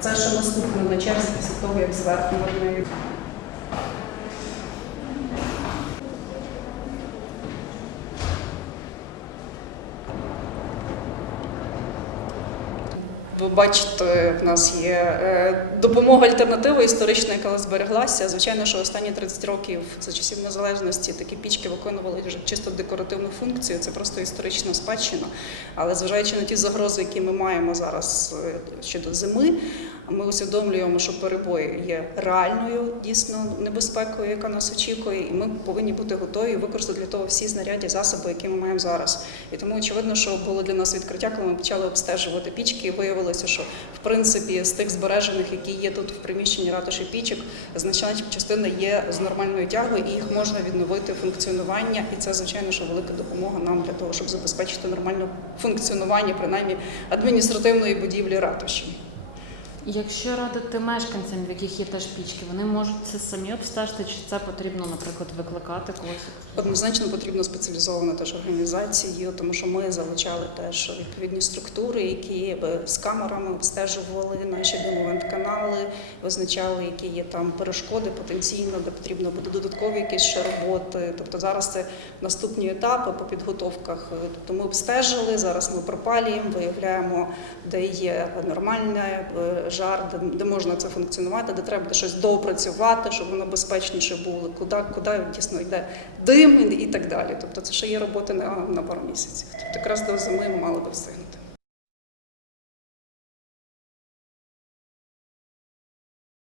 Це ще наступне на черзі після того, як зверху вони Ви бачите, в нас є е, допомога альтернатива історична, яка збереглася. Звичайно, що останні 30 років за часів незалежності такі пічки виконували чисто декоративну функцію. Це просто історична спадщина. Але зважаючи на ті загрози, які ми маємо зараз е, щодо зими, ми усвідомлюємо, що перебої є реальною дійсно небезпекою, яка нас очікує, і ми повинні бути готові використати для того всі знаряддя, засоби, які ми маємо зараз. І тому очевидно, що було для нас відкриття, коли ми почали обстежувати пічки, і виявилося, що в принципі з тих збережених, які є тут в приміщенні ратуші пічок, значна частина є з нормальною тягою, і їх можна відновити функціонування. І це звичайно, що велика допомога нам для того, щоб забезпечити нормальне функціонування, принаймні адміністративної будівлі ратуші. Якщо радити мешканцям, в яких є теж пічки, вони можуть це самі обстежити, чи це потрібно, наприклад, викликати когось? Однозначно потрібно спеціалізована теж організація, тому що ми залучали теж відповідні структури, які з камерами обстежували наші домовент-канали, визначали, які є там перешкоди потенційно, де потрібно буде додаткові якісь ще роботи. Тобто зараз це наступні етапи по підготовках. Тобто ми обстежили, зараз ми пропалюємо, виявляємо, де є нормальний жар, де, де можна це функціонувати, де треба щось допрацювати, щоб воно безпечніше було, куди, куди дійсно йде дим і так далі. Тобто це ще є роботи на, на пару місяців. Тобто якраз до зими ми мали би встигнути.